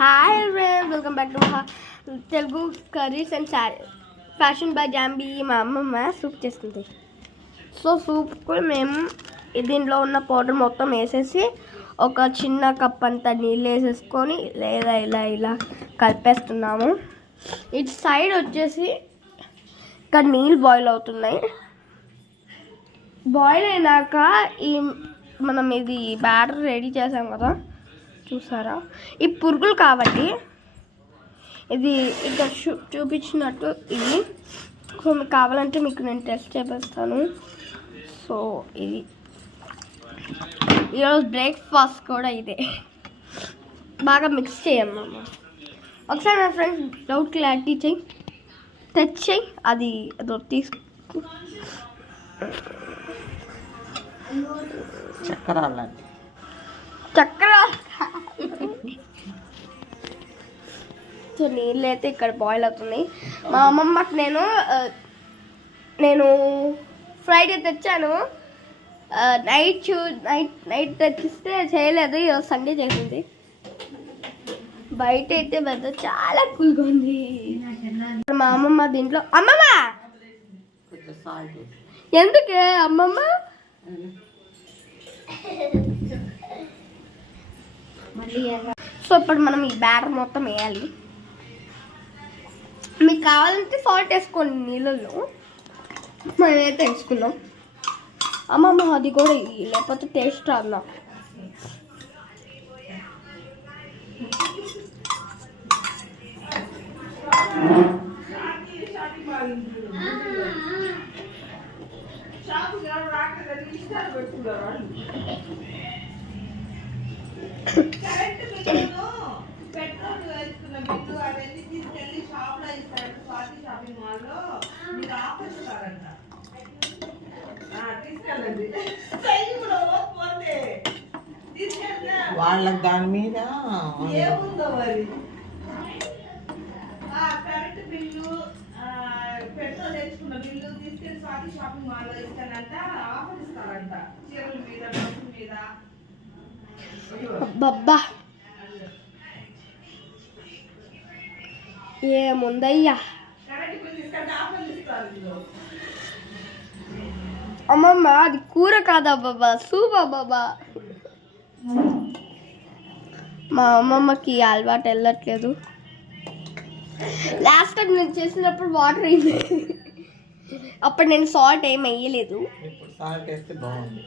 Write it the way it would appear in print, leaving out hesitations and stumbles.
Hi friends, welcome back to Telugu curries and fashion by zombie. మా అమ్మమ్మ soup చేస్తుంది. So సూప్కు మేము దీంట్లో ఉన్న పౌడర్ మొత్తం వేసేసి ఒక చిన్న కప్ అంతా నీళ్ళు వేసేసుకొని లేదా ఇలా కలిపేస్తున్నాము. ఇటు సైడ్ వచ్చేసి ఇక్కడ నీళ్ళు బాయిల్ అవుతున్నాయి. బాయిల్ అయినాక మనం ఇది బ్యాటర్ రెడీ చేసాం కదా, చూసారా? ఈ పురుగులు కాబట్టి ఇది ఇక్కడ చూపించినట్టు ఇది. సో మీకు కావాలంటే మీకు నేను టెస్ట్ చేపిస్తాను. సో ఇది ఈరోజు బ్రేక్ఫాస్ట్ కూడా ఇదే. బాగా మిక్స్ చేయమ్మా. ఒకసారి నా ఫ్రెండ్స్ డౌట్ క్లారిటీ తెచ్చేయి. అది అదో తీసుకు చక్కెర సో నీళ్ళు అయితే ఇక్కడ బాయిల్ అవుతున్నాయి. మా అమ్మమ్మకి నేను ఫ్రైడే తెచ్చాను. నైట్ తెచ్చిస్తే చేయలేదు. ఈరోజు సండే చేసింది. బయట అయితే వెదర్ చాలా కూల్గా ఉంది. మా అమ్మమ్మ దీంట్లో ఎందుకే అమ్మమ్మ సో ఇప్పుడు మనం ఈ బ్యాటర్ మొత్తం వేయాలి. మీకు కావాలంటే సాల్ట్ వేసుకోండి నీళ్ళల్లో. మేమైతే వేసుకున్నాం. అమ్మమ్మ అది కూడా లేకపోతే టేస్ట్ రాదు నాకు. వాళ్ళకి దాని మీద ఏముందో మరి కరెంట్ బిల్లు, పెట్రోల్ తెచ్చుకున్న బిల్లు తీసుకెళ్ళి స్వాతి షాపింగ్ మాల్లో ఇస్తానంట. ఆఫర్ ఇస్తారంట చీరల మీద, డ్రెస్సుల మీద. బాబా ఏముందయ్యా. కరెంట్ బిల్లు తీసుకుంటే ఆఫర్లు ఇస్తారు. అమ్మమ్మ అది కూర కాదా బాబా, సూపా బాబా. మా అమ్మమ్మకి అలవాటు వెళ్ళట్లేదు. లాస్ట్ టైం నేను చేసినప్పుడు వాటర్ అయింది. అప్పుడు నేను సాల్ట్ ఏం వేయలేదు. ఇప్పుడు సాల్ట్ వేస్తే బాగుంది.